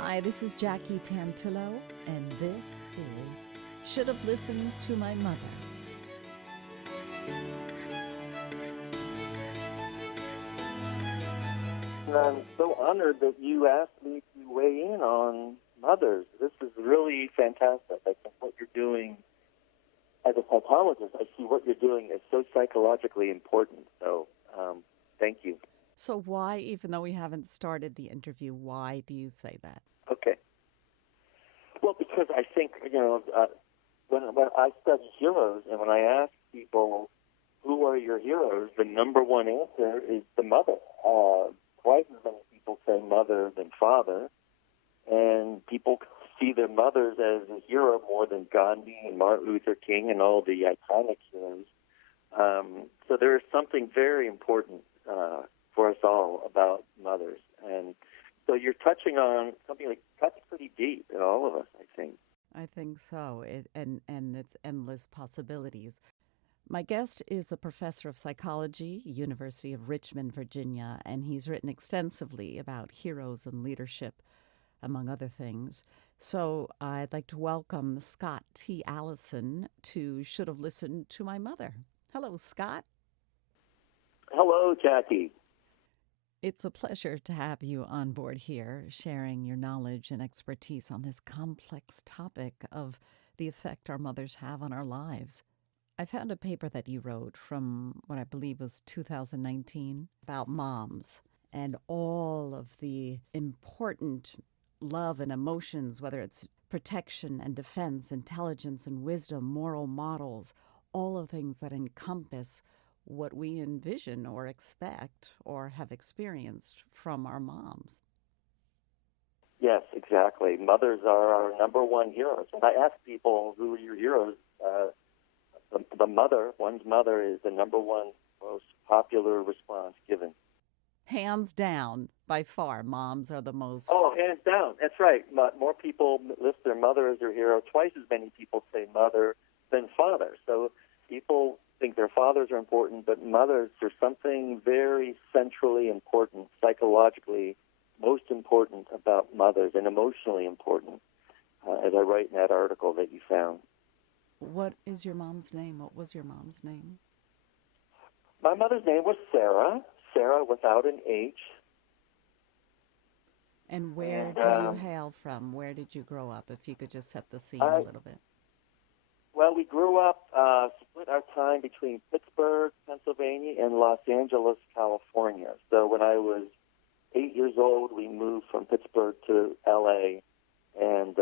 Hi, this is Jackie Tantillo, and this is Should Have Listened to My Mother. And I'm so honored that you asked me to weigh in on mothers. This is really fantastic. I think what you're doing as a psychologist, I see what you're doing is so psychologically important. So thank you. So why, even though we haven't started the interview, why do you say that? Okay. Well, because I think, when I study heroes and when I ask people, who are your heroes, the number one answer is the mother. Twice as many people say mother than father, and people see their mothers as a hero more than Ghandi and Martin Luther King and all the iconic heroes. So there is something very important for us all about mothers. And so you're touching on something that cuts pretty deep in all of us, I think. I think so, and it's endless possibilities. My guest is a professor of psychology, University of Richmond, Virginia, and he's written extensively about heroes and leadership, among other things. So I'd like to welcome Scott T. Allison to Should Have Listened to My Mother. Hello, Scott. Hello, Jackie. It's a pleasure to have you on board here, sharing your knowledge and expertise on this complex topic of the effect our mothers have on our lives. I found a paper that you wrote from what I believe was 2019 about moms and all of the important love and emotions, whether it's protection and defense, intelligence and wisdom, moral models, all of things that encompass what we envision or expect or have experienced from our moms. Yes, exactly. Mothers are our number one heroes. And I ask people, who are your heroes? The mother, one's mother, is the number one most popular response given. Hands down, by far, moms are the most... Oh, hands down. That's right. More people list their mother as their hero. Twice as many people say mother than father. So people think their fathers are important, but mothers are something very centrally important, psychologically most important about mothers, and emotionally important, as I write in that article that you found. What is your mom's name? What was your mom's name? My mother's name was Sara, Sara without an H. And where do you hail from? Where did you grow up, if you could just set the scene a little bit? Well, we grew up, split our time between Pittsburgh, Pennsylvania, and Los Angeles, California. So when I was 8 years old, we moved from Pittsburgh to L.A., and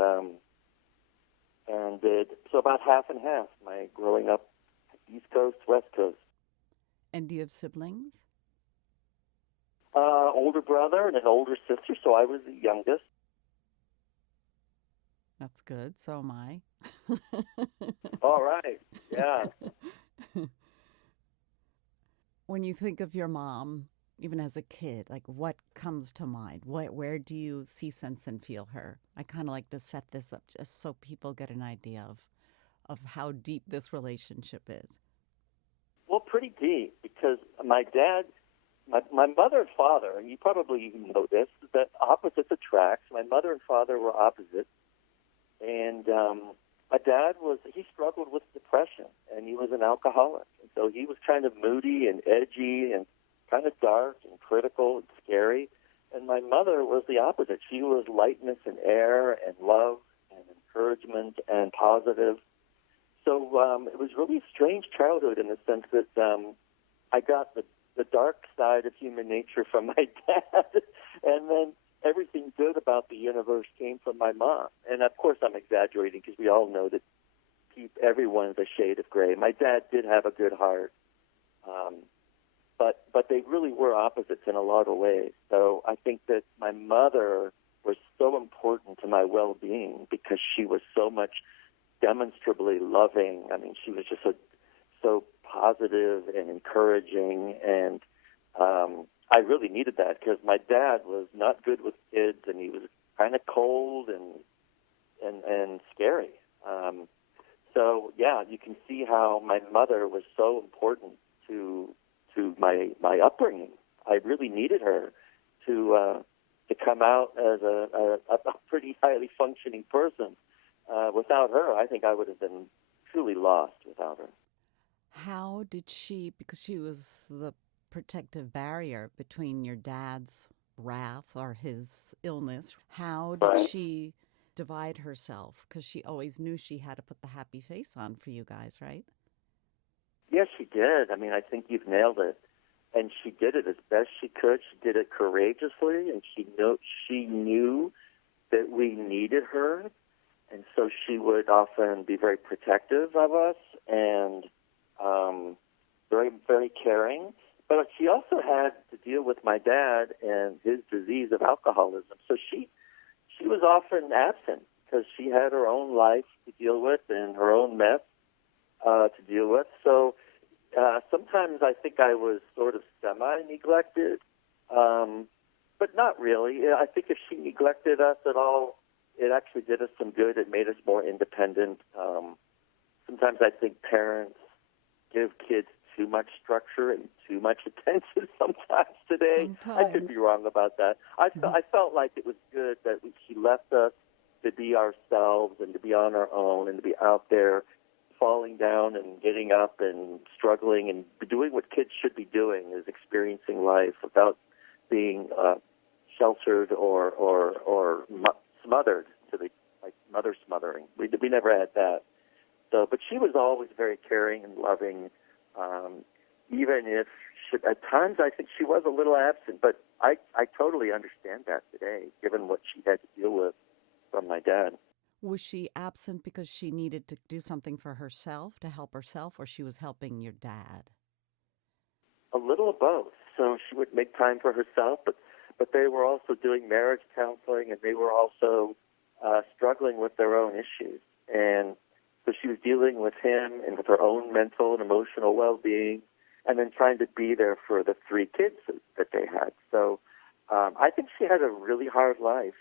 did so about half and half, my growing up East Coast, West Coast. And do you have siblings? Older brother and an older sister, so I was the youngest. That's good. So am I. All right. Yeah. When you think of your mom, even as a kid, like what comes to mind? Where do you see, sense, and feel her? I kind of like to set this up just so people get an idea of how deep this relationship is. Well, pretty deep, because my dad, my mother and father, and you probably know this, that opposites attract. My mother and father were opposites. And my dad he struggled with depression, and he was an alcoholic. And so he was kind of moody and edgy and kind of dark and critical and scary. And my mother was the opposite. She was lightness and air and love and encouragement and positive. So it was really a strange childhood in the sense that I got the dark side of human nature from my dad, and then everything good about the universe came from my mom. And of course I'm exaggerating, because we all know that everyone is a shade of gray. My dad did have a good heart, but they really were opposites in a lot of ways. So I think that my mother was so important to my well-being because she was so much demonstrably loving. I mean, she was just so positive and encouraging, and I really needed that because my dad was not good with kids, and he was kind of cold and scary. So yeah, you can see how my mother was so important to my upbringing. I really needed her to to come out as a pretty highly functioning person. Without her, I think I would have been truly lost without her. How did she, because she was the protective barrier between your dad's wrath or his illness, how did Right. she divide herself? Because she always knew she had to put the happy face on for you guys, right? Yes, she did. I mean, I think you've nailed it. And she did it as best she could. She did it courageously, and she knew that we needed her, and so she would often be very protective of us and very, very caring. But she also had to deal with my dad and his disease of alcoholism. So she was often absent because she had her own life to deal with and her own mess to deal with. So sometimes I think I was sort of semi-neglected, but not really. I think if she neglected us at all, it actually did us some good. It made us more independent. Sometimes I think parents give kids too much structure and too much attention sometimes today. I could be wrong about that. I felt like it was good that she left us to be ourselves and to be on our own and to be out there falling down and getting up and struggling and doing what kids should be doing, is experiencing life without being sheltered or smothered, to the like mother smothering. We never had that. So, but she was always very caring and loving, even if at times I think she was a little absent. But I totally understand that today, given what she had to deal with from my dad. Was she absent because she needed to do something for herself, to help herself, or she was helping your dad? A little of both. So she would make time for herself, but they were also doing marriage counseling, and they were also struggling with their own issues. And so she was dealing with him and with her own mental and emotional well-being, and then trying to be there for the 3 kids that they had. So I think she had a really hard life.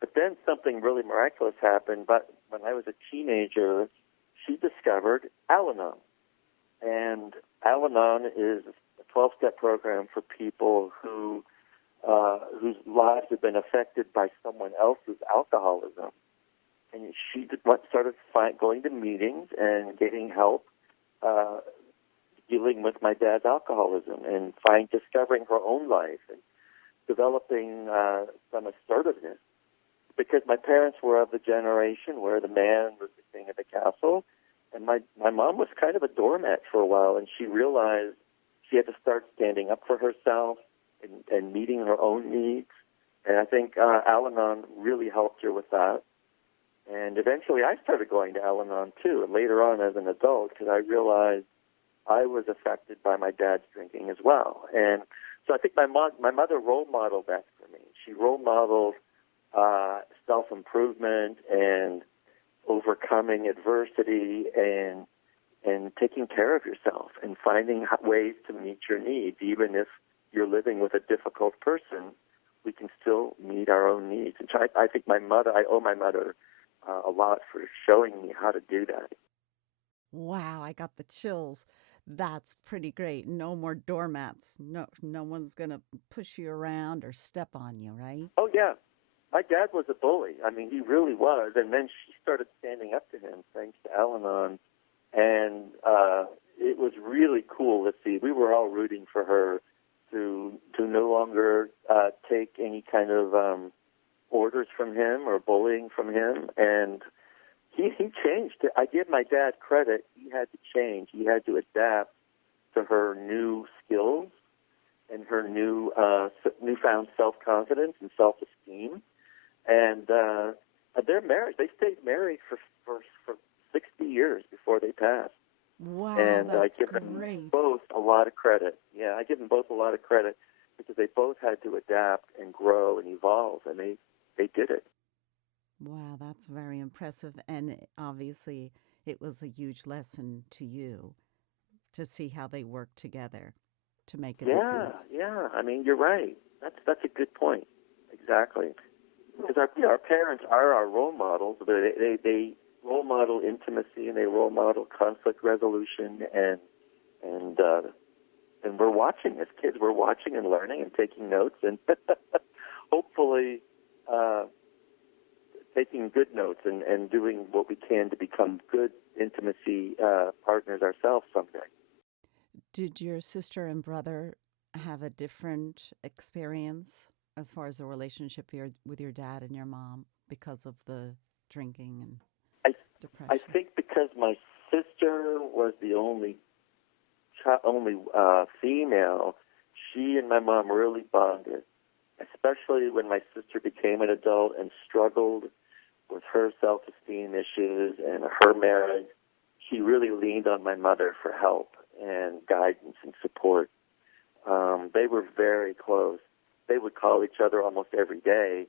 But then something really miraculous happened. But when I was a teenager, she discovered Al-Anon. And Al-Anon is a 12-step program for people whose lives have been affected by someone else's alcoholism. And she started going to meetings and getting help dealing with my dad's alcoholism and discovering her own life and developing some assertiveness. Because my parents were of the generation where the man was the king of the castle, and my mom was kind of a doormat for a while, and she realized she had to start standing up for herself and meeting her own needs. And I think Al-Anon really helped her with that. And eventually I started going to Al-Anon too, and later on as an adult, because I realized I was affected by my dad's drinking as well. And so I think my mother role modeled that for me. She role modeled self-improvement and overcoming adversity and taking care of yourself and finding ways to meet your needs. Even if you're living with a difficult person, we can still meet our own needs. And so I think I owe my mother a lot for showing me how to do that. Wow, I got the chills. That's pretty great. No more doormats. No one's going to push you around or step on you, right? Oh, yeah. My dad was a bully. I mean, he really was. And then she started standing up to him, thanks to Al-Anon. And it was really cool to see. We were all rooting for her to no longer take any kind of orders from him or bullying from him. And he changed. I give my dad credit. He had to change. He had to adapt to her new skills and her newfound self-confidence and self-esteem. And their marriage, they stayed married for 60 years before they passed. Wow, and that's I give great. them both a lot of credit. Yeah, I give them both a lot of credit because they both had to adapt and grow and evolve, and they did it. Wow, that's very impressive. And obviously, it was a huge lesson to you to see how they work together to make a difference. Yeah. I mean, you're right. That's a good point. Exactly. Because our parents are our role models. They role model intimacy and they role model conflict resolution, and we're watching as kids. We're watching and learning and taking notes, and hopefully taking good notes and doing what we can to become good intimacy partners ourselves someday. Did your sister and brother have a different experience as far as the relationship with your dad and your mom because of the drinking and depression? I think because my sister was the only female, she and my mom really bonded, especially when my sister became an adult and struggled with her self-esteem issues and her marriage. She really leaned on my mother for help and guidance and support. They were very close. They would call each other almost every day,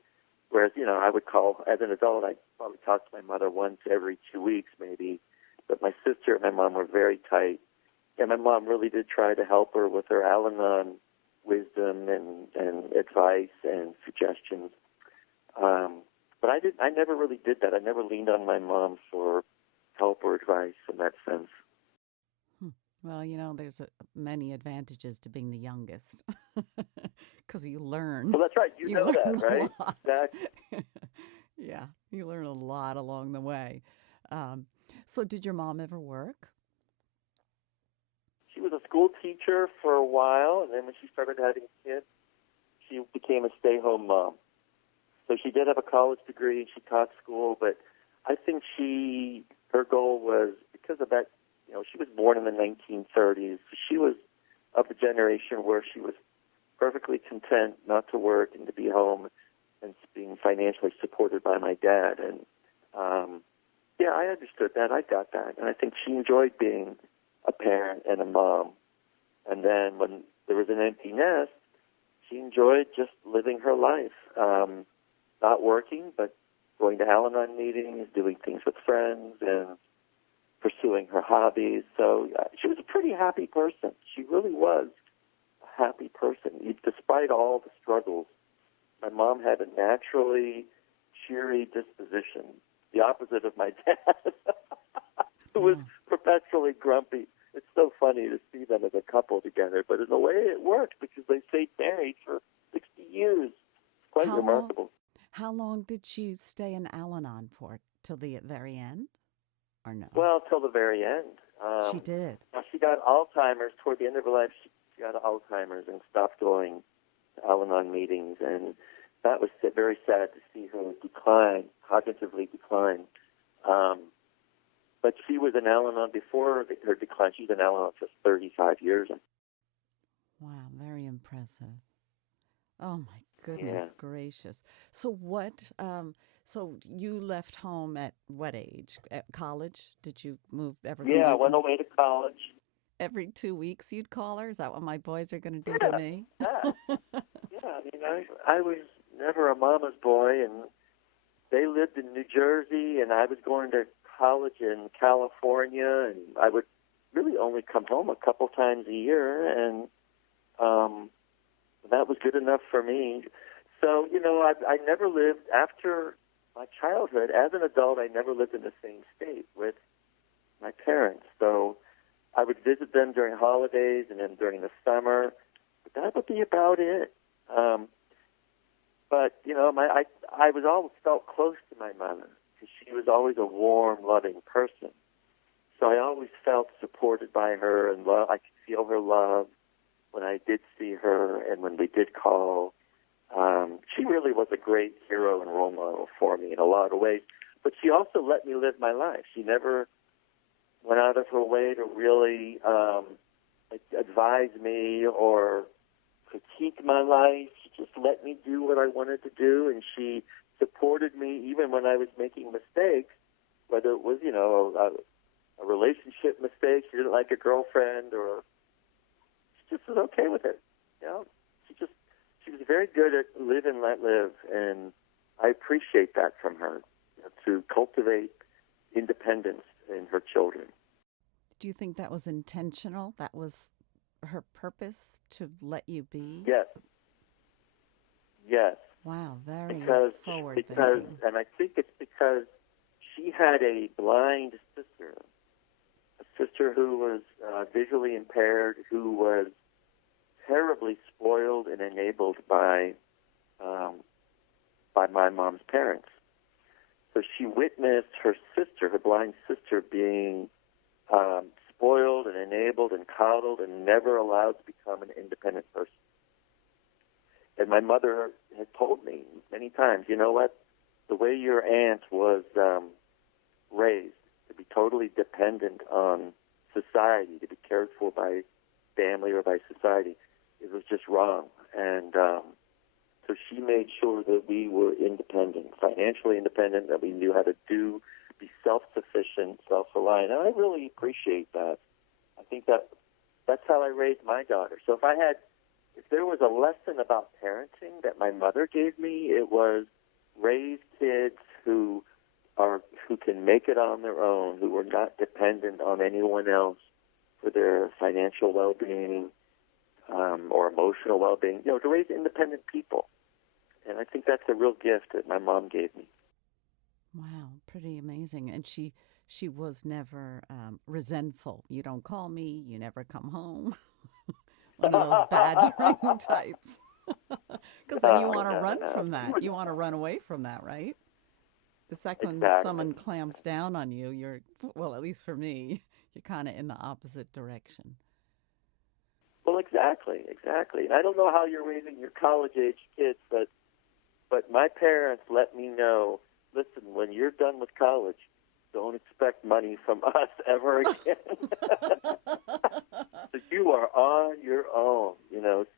whereas, I would call, as an adult, I'd probably talk to my mother once every 2 weeks maybe, but my sister and my mom were very tight. And my mom really did try to help her with her Al-Anon wisdom and advice and suggestions. But I never really did that. I never leaned on my mom for help or advice in that sense. Well, there's many advantages to being the youngest because you learn. Well, that's right. You know that, right? Exactly. Yeah, you learn a lot along the way. So did your mom ever work? She was a school teacher for a while, and then when she started having kids, she became a stay-home mom. So she did have a college degree, she taught school, but I think her goal was, because of that, she was born in the 1930s. She was of the generation where she was perfectly content not to work and to be home and being financially supported by my dad. And, I understood that. I got that. And I think she enjoyed being a parent and a mom. And then when there was an empty nest, she enjoyed just living her life, not working, but going to Al-Anon meetings, doing things with friends, and pursuing her hobbies. So she was a pretty happy person. She really was a happy person, despite all the struggles. My mom had a naturally cheery disposition, the opposite of my dad, who was perpetually grumpy. It's so funny to see them as a couple together, but in a way it worked because they stayed married for 60 years. It's quite remarkable. How long did she stay in Al-Anon for? Till the very end? Or no? Well, till the very end. She did. She got Alzheimer's toward the end of her life. She got Alzheimer's and stopped going to Al-Anon meetings, and that was very sad to see her decline, cognitively decline. But she was in Al-Anon before her decline. She was in Al-Anon for 35 years. Wow, very impressive. Oh my goodness gracious! So what? So you left home at what age? At college? Did you move ever? Yeah, I went away to college. Every 2 weeks you'd call her? Is that what my boys are going to do to me? I was never a mama's boy, and they lived in New Jersey, and I was going to college in California, and I would really only come home a couple times a year, and that was good enough for me. So, I never lived, after my childhood, as an adult, I never lived in the same state with my parents. So I would visit them during holidays and then during the summer, but that would be about it. But, I was always felt close to my mother because she was always a warm, loving person. So I always felt supported by her, and I could feel her love when I did see her and when we did call. She really was a great hero and role model for me in a lot of ways. But she also let me live my life. She never went out of her way to really advise me or critique my life. She just let me do what I wanted to do, and she supported me even when I was making mistakes, whether it was, a relationship mistake, she didn't like a girlfriend, or she just was okay with it. She was very good at live and let live, and I appreciate that from her, to cultivate independence in her children. Do you think that was intentional? That was her purpose, to let you be? Yes. Wow, very forward because, thinking. and I think it's because she had a blind sister, a sister who was visually impaired, who was terribly spoiled and enabled by by my mom's parents. So she witnessed her sister, her blind sister, being spoiled and enabled and coddled and never allowed to become an independent person. And my mother had told me many times, you know what, the way your aunt was raised, to be totally dependent on society, to be cared for by family or by society, it was just wrong. And so she made sure that we were independent, financially independent, that we knew how to be self-sufficient, self-reliant. And I really appreciate that. I think that's how I raised my daughter. So if there was a lesson about parenting that my mother gave me, it was raise kids who can make it on their own, who are not dependent on anyone else for their financial well-being or emotional well-being, to raise independent people. And I think that's a real gift that my mom gave me. Wow, pretty amazing. And she was never resentful. You don't call me, you never come home. One of those badgering types. Because then you want to run from that. You want to run away from that, right? The second someone clamps down on you, well, at least for me, you're kind of in the opposite direction. Well, exactly. And I don't know how you're raising your college-age kids, but my parents let me know, listen, when you're done with college, don't expect money from us ever again. So you are on your own,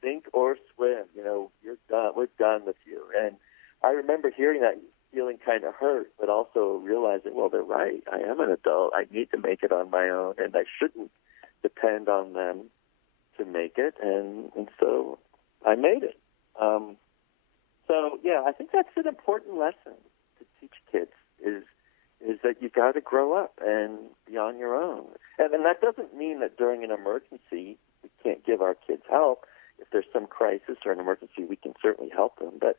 sink or swim, you're done. We're done with you. And I remember hearing that, feeling kind of hurt, but also realizing, well, they're right. I am an adult. I need to make it on my own, and I shouldn't depend on them to make it. And so I made it. So, yeah, I think that's an important lesson to teach kids is that you got to grow up and be on your own. And that doesn't mean that during an emergency we can't give our kids help. If there's some crisis or an emergency, we can certainly help them. But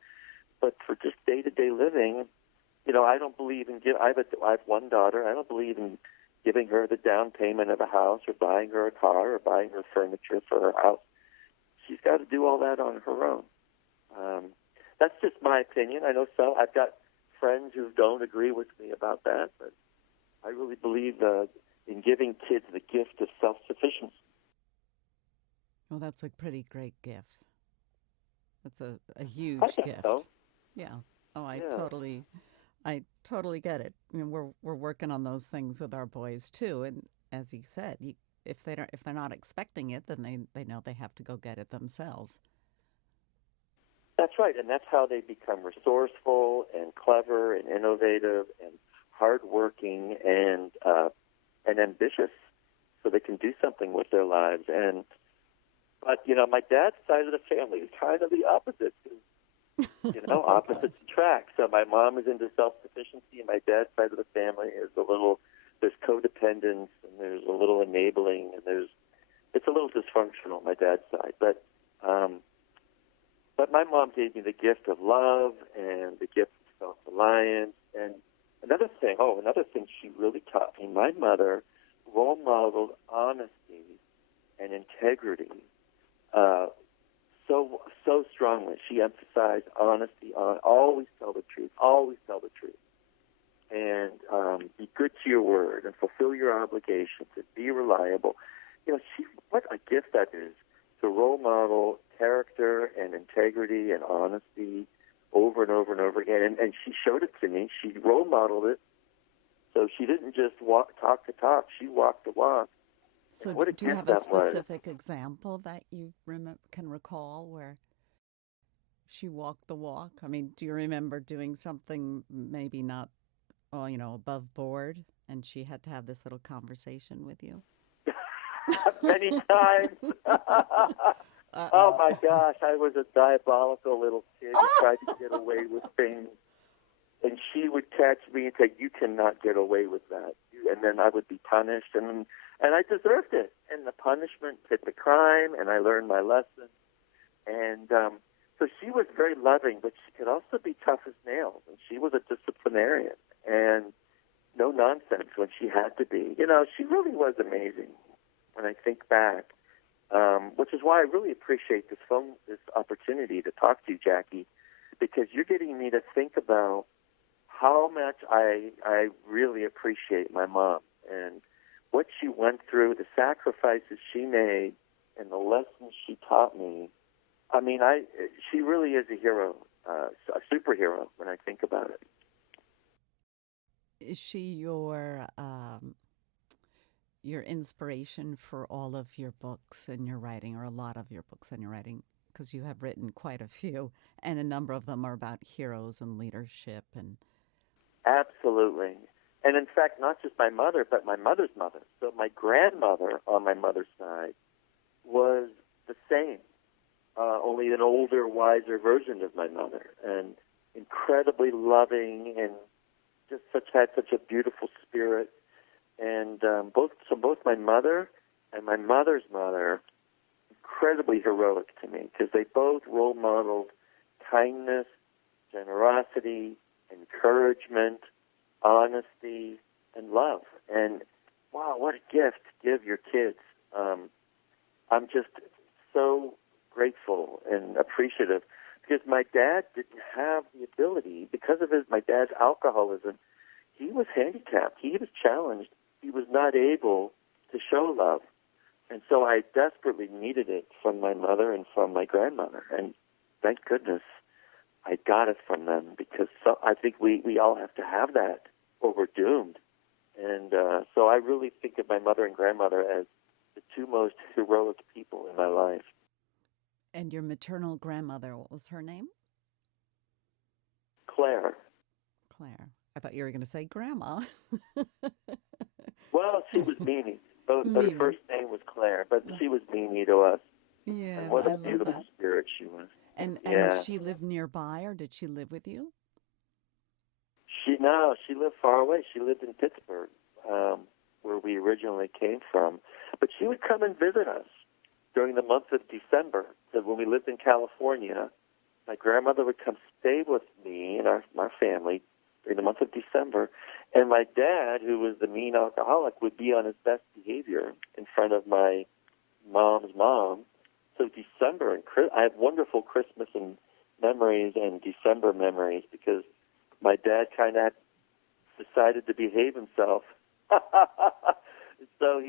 for just day-to-day living, I don't believe in I have one daughter. I don't believe in giving her the down payment of a house or buying her a car or buying her furniture for her house. She's got to do all that on her own. That's just my opinion. I know I've got friends who don't agree with me about that, but I really believe in giving kids the gift of self-sufficiency. Well, that's a pretty great gift. That's a huge gift. So. Yeah. Oh, I totally get it. I mean, we're working on those things with our boys too. And as you said, if they're not expecting it, then they know they have to go get it themselves. That's right, and that's how they become resourceful and clever and innovative and hardworking and ambitious, so they can do something with their lives. But my dad's side of the family is kind of the opposite. Opposites attract. So my mom is into self-sufficiency, and my dad's side of the family is there's codependence, and there's a little enabling, and it's a little dysfunctional, my dad's side. But my mom gave me the gift of love and the gift of self-reliance. And another thing she really taught me, my mother role modeled honesty and integrity so strongly. She emphasized honesty, always tell the truth, and be good to your word and fulfill your obligations and be reliable. What a gift that is, to role model character and integrity and honesty over and over and over again. And she showed it to me. She role modeled it. So she didn't just talk the talk. She walked the walk. So do you have a specific example that you can recall where she walked the walk? I mean, do you remember doing something maybe not, above board, and she had to have this little conversation with you? Many times. Oh, my gosh. I was a diabolical little kid who tried to get away with things. And she would catch me and say, you cannot get away with that. And then I would be punished. And I deserved it. And the punishment fit the crime, and I learned my lesson. And so she was very loving, but she could also be tough as nails. And she was a disciplinarian and no nonsense when she had to be. She really was amazing when I think back, which is why I really appreciate this opportunity to talk to you, Jackie, because you're getting me to think about how much I really appreciate my mom and what she went through, the sacrifices she made, and the lessons she taught me. I mean, she really is a hero, a superhero when I think about it. Is she your inspiration for all of your books and your writing, or a lot of your books and your writing? Because you have written quite a few, and a number of them are about heroes and leadership. And Absolutely. And in fact, not just my mother, but my mother's mother. So my grandmother on my mother's side was the same, only an older, wiser version of my mother, and incredibly loving, and just had such a beautiful spirit. And both my mother and my mother's mother, incredibly heroic to me, because they both role modeled kindness, generosity, encouragement, honesty, and love. And wow, what a gift to give your kids. I'm just so grateful and appreciative, because my dad didn't have the ability, because of my dad's alcoholism. He was handicapped. He was challenged. He was not able to show love. And so I desperately needed it from my mother and from my grandmother. And thank goodness I got it from them, because I think we all have to have that, or we're doomed. And so I really think of my mother and grandmother as the two most heroic people in my life. your maternal grandmother, what was her name? Claire. Claire. I thought you were going to say Grandma. Well, she was Mimi. But her Mimi. first name was Claire, but she was Mimi to us. Yeah, And what I a love beautiful that. spirit she was. And Yeah. she lived nearby, or did she live with you? She lived far away. She lived in Pittsburgh, where we originally came from. But she would come and visit us during the month of December. So when we lived in California, my grandmother would come stay with me and our family during the month of December. And my dad, who was the mean alcoholic, would be on his best behavior in front of my mom's mom. So December, and I have wonderful Christmas and memories and December memories, because my dad kind of decided to behave himself. So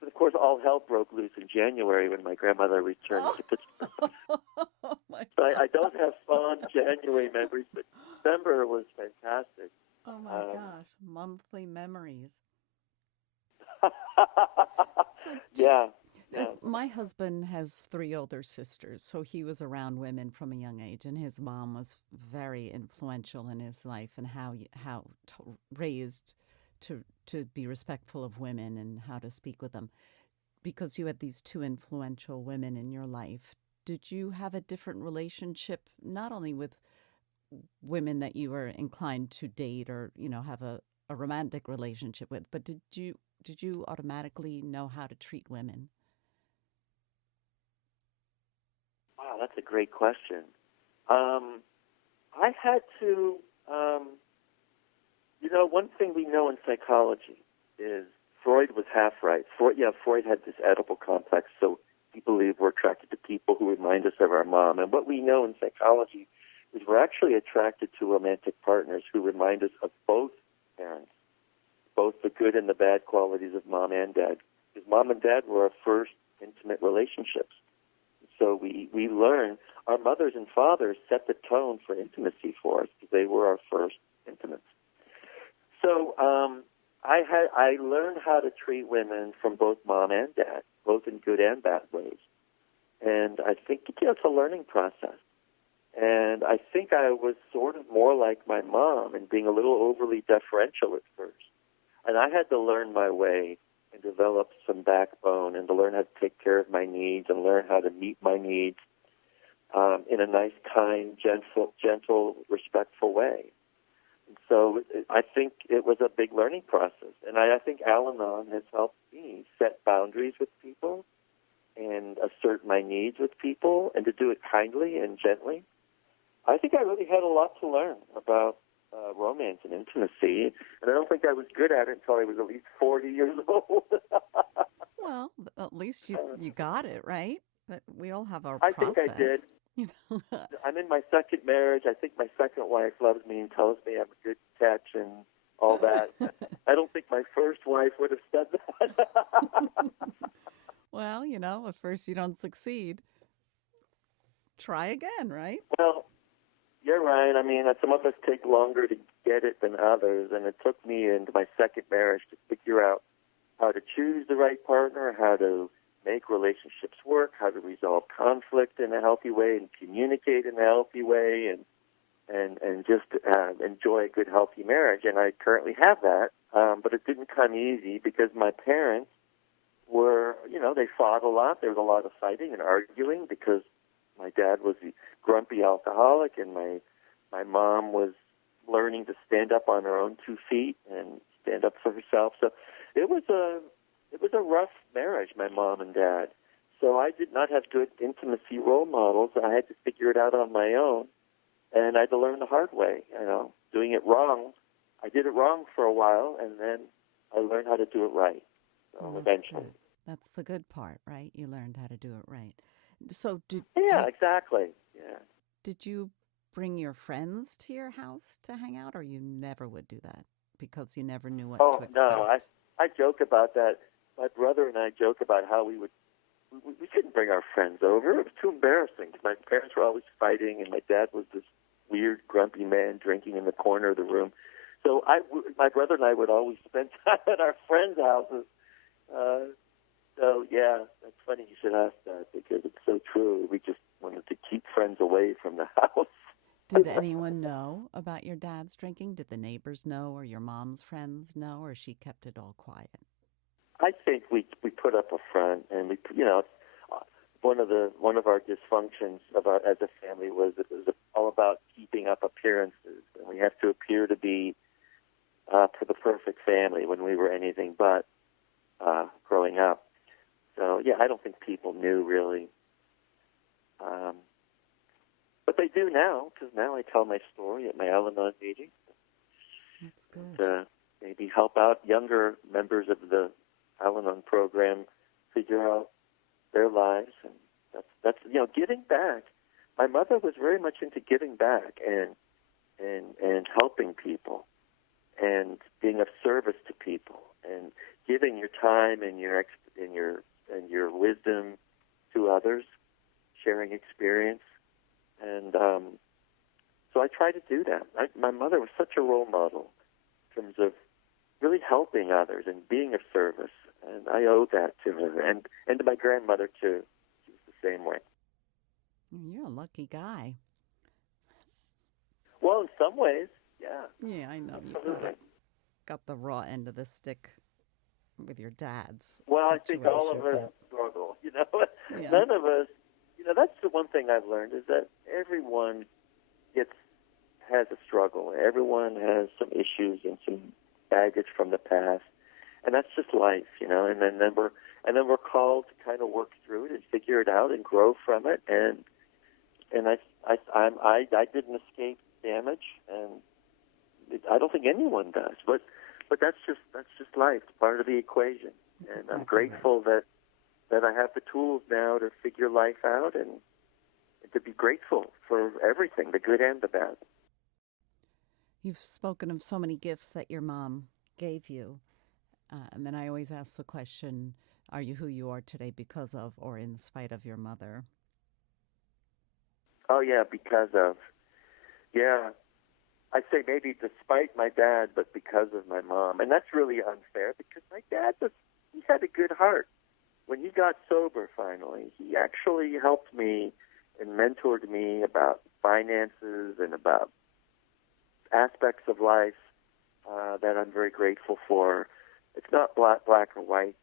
but of course, all hell broke loose in January when my grandmother returned to Pittsburgh. Oh my So I don't have fond January memories, but December was fantastic. Oh my gosh, monthly memories. So Yeah. Yeah. my husband has 3 older sisters, so he was around women from a young age, and his mom was very influential in his life, and raised to be respectful of women and how to speak with them. Because you had these 2 influential women in your life, did you have a different relationship, not only with women that you were inclined to date, or have a romantic relationship with, but did you automatically know how to treat women? Wow, that's a great question. I had to, one thing we know in psychology is Freud was half right. Freud had this Oedipal complex, so he believed we're attracted to people who remind us of our mom. And what we know in psychology is we're actually attracted to romantic partners who remind us of both parents, both the good and the bad qualities of mom and dad. Because mom and dad were our first intimate relationships. So we learn, our mothers and fathers set the tone for intimacy for us, because they were our first intimates. So I learned how to treat women from both mom and dad, both in good and bad ways. And I think it's a learning process. And I think I was sort of more like my mom and being a little overly deferential at first. And I had to learn my way and develop some backbone, and to learn how to take care of my needs and learn how to meet my needs in a nice, kind, gentle, respectful way. And so I think it was a big learning process. And I think Al-Anon has helped me set boundaries with people and assert my needs with people, and to do it kindly and gently. I think I really had a lot to learn about romance and intimacy, and I don't think I was good at it until I was at least 40 years old. Well, at least you got it, right? We all have our I process. think I did. I'm in my second marriage. I think my second wife loves me and tells me I'm a good catch and all that. I don't think my first wife would have said that. Well, if first you don't succeed, try again, right? Well, you're right. I mean, some of us take longer to get it than others, and it took me into my second marriage to figure out how to choose the right partner, how to make relationships work, how to resolve conflict in a healthy way and communicate in a healthy way and just enjoy a good, healthy marriage. And I currently have that, but it didn't come easy because my parents were, they fought a lot. There was a lot of fighting and arguing because my dad was the grumpy alcoholic and my mom was learning to stand up on her own 2 feet and stand up for herself. So it was a rough marriage, my mom and dad. So I did not have good intimacy role models. I had to figure it out on my own, and I had to learn the hard way, doing it wrong. I did it wrong for a while, and then I learned how to do it right, eventually. Good. That's the good part, right? You learned how to do it right. So Yeah, exactly. Yeah. did you bring your friends to your house to hang out, or you never would do that because you never knew what to expect? No, I joke about that. My brother and I joke about how we couldn't bring our friends over. It was too embarrassing. My parents were always fighting, and my dad was this weird, grumpy man drinking in the corner of the room. So my brother and I would always spend time at our friends' houses. So, yeah, that's funny you should ask that because it's so true. We just wanted to keep friends away from the house. Did anyone know about your dad's drinking? Did the neighbors know or your mom's friends know, or she kept it all quiet? I think we put up a front, and one of our dysfunctions as a family was it was all about keeping up appearances, and we have to appear to be for the perfect family when we were anything but growing up. So yeah, I don't think people knew really, but they do now because now I tell my story at my Al-Anon meetings. That's good. To maybe help out younger members of the Al-Anon program figure out their lives, and that's giving back. My mother was very much into giving back and helping people and being of service to people and giving your time and your wisdom to others, sharing experience, and so I try to do that. My mother was such a role model in terms of really helping others and being of service. And I owe that to her and to my grandmother, too. She was the same way. You're a lucky guy. Well, in some ways, yeah. Yeah, I know. Absolutely. You got the raw end of the stick with your dad's Well, situation. I think all of us struggle. Yeah. None of us, that's the one thing I've learned is that everyone has a struggle. Everyone has some issues and some baggage from the past. And that's just life, and then we're called to kind of work through it and figure it out and grow from it. And I didn't escape damage, and I don't think anyone does. But that's just life. It's part of the equation. That's and exactly I'm grateful right. that I have the tools now to figure life out and to be grateful for everything, the good and the bad. You've spoken of so many gifts that your mom gave you. And then I always ask the question, are you who you are today because of or in spite of your mother? Oh, yeah, because of. Yeah, I say maybe despite my dad, but because of my mom. And that's really unfair because my dad he had a good heart. When he got sober finally, he actually helped me and mentored me about finances and about aspects of life that I'm very grateful for. It's not black or white,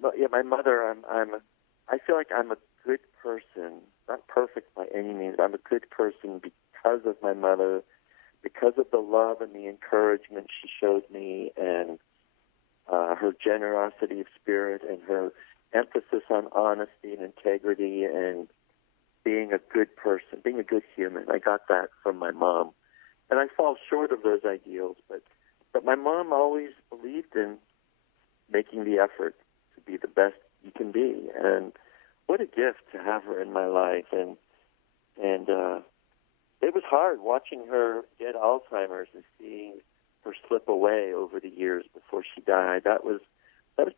but yeah, my mother. I feel like I'm a good person, not perfect by any means. I'm a good person because of my mother, because of the love and the encouragement she showed me, and her generosity of spirit and her emphasis on honesty and integrity and being a good person, being a good human. I got that from my mom. And I fall short of those ideals, but my mom always believed in making the effort to be the best you can be. And what a gift to have her in my life. And And it was hard watching her get Alzheimer's and seeing her slip away over the years before she died. That was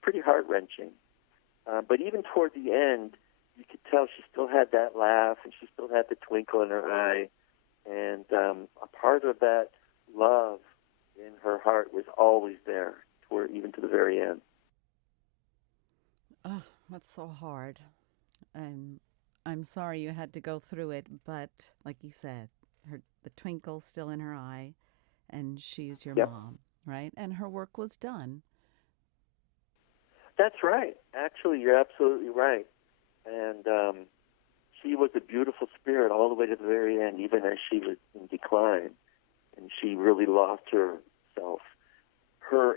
pretty heart-wrenching. But even toward the end, you could tell she still had that laugh and she still had the twinkle in her eye. And a part of that love in her heart was always there, even to the very end. Oh, that's so hard. I'm sorry you had to go through it, but like you said, the twinkle still in her eye, and she's your Yep. mom, right? And her work was done. That's right. Actually, you're absolutely right. And she was a beautiful spirit all the way to the very end, even as she was in decline, and she really lost herself.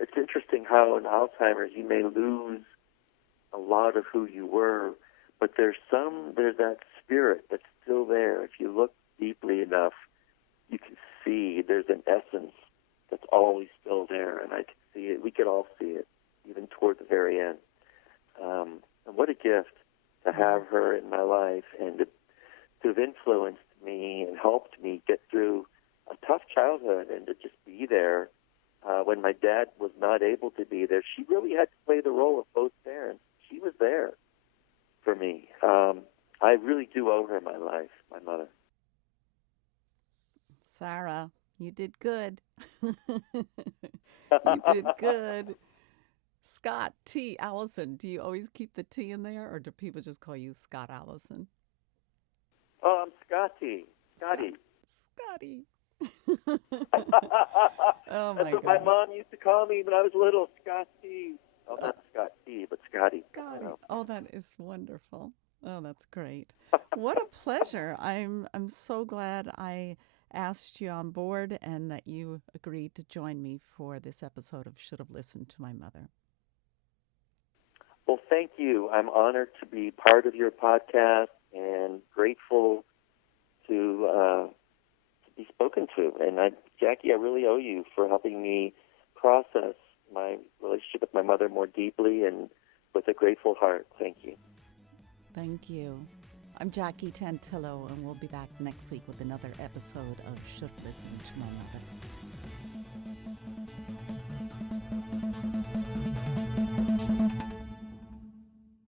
It's interesting how in Alzheimer's you may lose a lot of who you were, but there's that spirit that's still there. If you look deeply enough, you can see there's an essence that's always still there, and I could see it. We could all see it, even toward the very end. And what a gift to have her in my life and to have influenced me and helped me get through a tough childhood and to just be there when my dad was not able to be there. She really had to play the role of both parents. She was there for me. I really do owe her my life, my mother. Sara, you did good. You did good. Scott T. Allison. Do you always keep the T in there, or do people just call you Scott Allison? Oh, I'm Scotty. Scotty. Scotty. Oh, That's my what gosh. my mom used to call me when I was little, Scotty. Oh, not Scott T, but Scotty. Scotty. Oh, that is wonderful. Oh, that's great. What a pleasure. I'm so glad I asked you on board and that you agreed to join me for this episode of Should Have Listened to My Mother. Well, thank you. I'm honored to be part of your podcast and grateful to be spoken to. And Jackie, I really owe you for helping me process my relationship with my mother more deeply and with a grateful heart. Thank you. Thank you. I'm Jackie Tantillo, and we'll be back next week with another episode of Should Have Listened to My Mother.